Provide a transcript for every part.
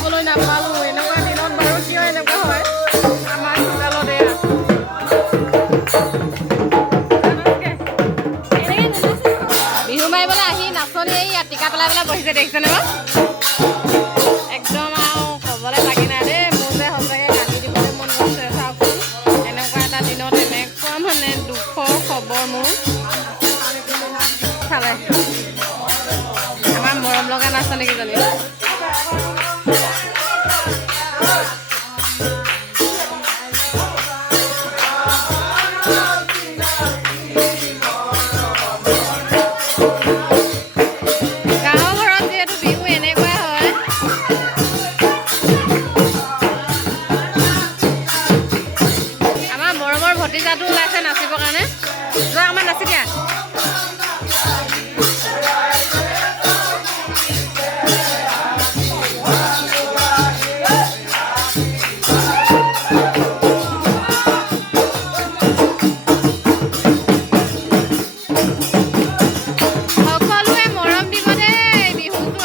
চাবলৈ নাপালোঁ। এনেকুৱা দিনত বাৰু কিয় এনেকুৱা হয় আমাৰ চোতালতে। বিহু মাৰিবলৈ আহি নাচনি ইয়াত টিকা পেলাই পেলাই বহিছে, দেখিছেনে বাৰু? একদম আৰু ক'বলৈ বাকী নাই দেই। মোৰ যে সঁচাকৈ কান্দি দিবলৈ মন গৈছে। চাওকচোন, এনেকুৱা এটা দিনত এনেকুৱা মানে দুখৰ খবৰ মোৰ চালে। আমাৰ মৰম লগা নাচনি কেইজনী। ভতিজাটো ওলাইছে নাচিবৰ কাৰণে। যোৱা আমাৰ নাচি দিয়া। সকলোৱে মৰম দিব দেই বিহুটো।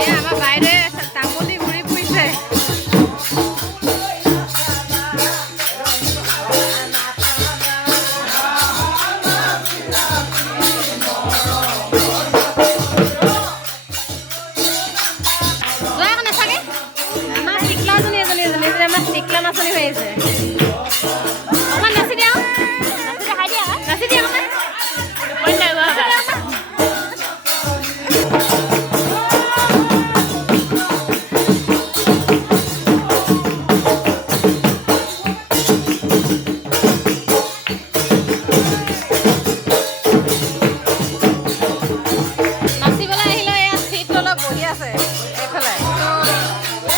এয়া আমাৰ বাইদেৱে তামোল দি ঘূৰি ফুৰিছে। টিকলা নাচনি হৈ আছে। অকমান নাচি দিয়া, নাচি দিয়া অকমান। নাচিবলৈ আহিলে এয়া চিট তলত বহি আছে এইফালে।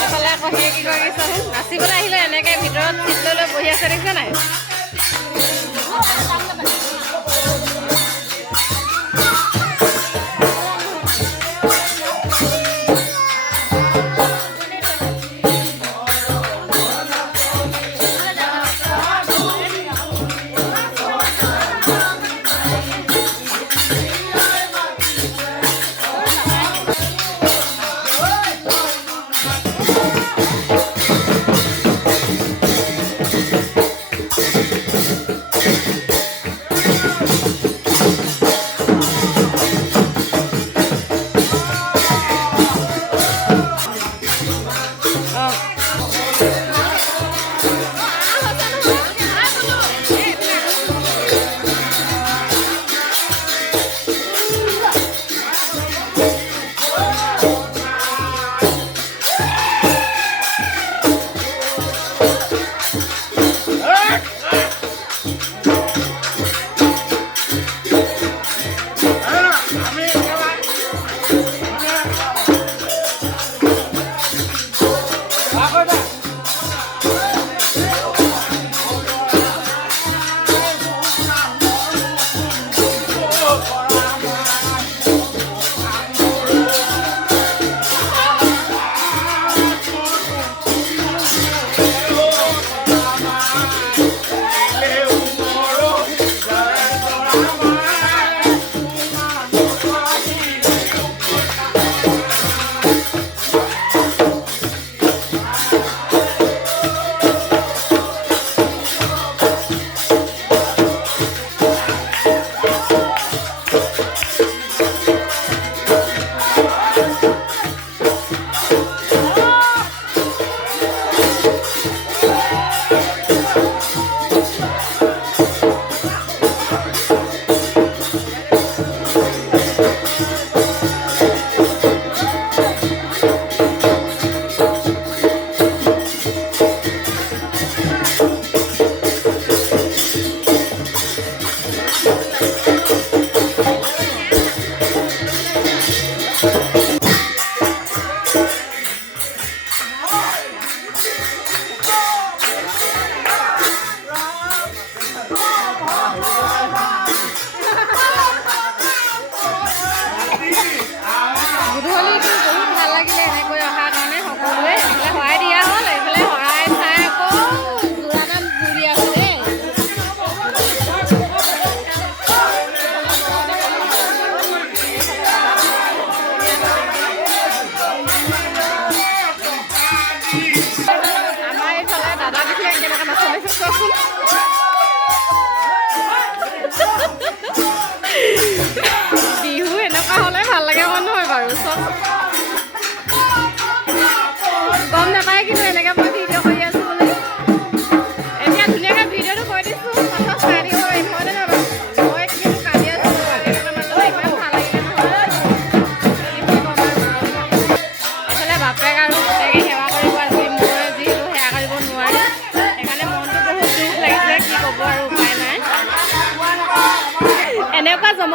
এইফালে আকৌ সেই কি কয় নাচিবলৈ আহিলে এনেকে ভিতৰত চিট লৈ লৈ বহি আছে, দেখিছে নাই?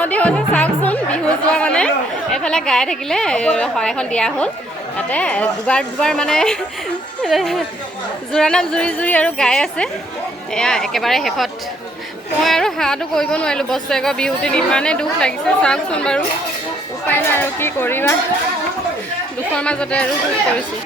ফূৰ্তি হৈছে চাওকচোন বিহু যোৱা মানে এইফালে গাই থাকিলে শৰাই এখন দিয়া হ'ল তাতে দুবাৰ মানে জোৰা নাম জুৰি আৰু গাই আছে এয়া একেবাৰে শেষত মই আৰু হাঁহটো কৰিব নোৱাৰিলোঁ বছৰেকৰ বিহুটিত ইমানেই দুখ লাগিছে চাওকচোন বাৰু উপায় নাই আৰু কি কৰিবা দুখৰ মাজতে আৰু দুখ কৰিছোঁ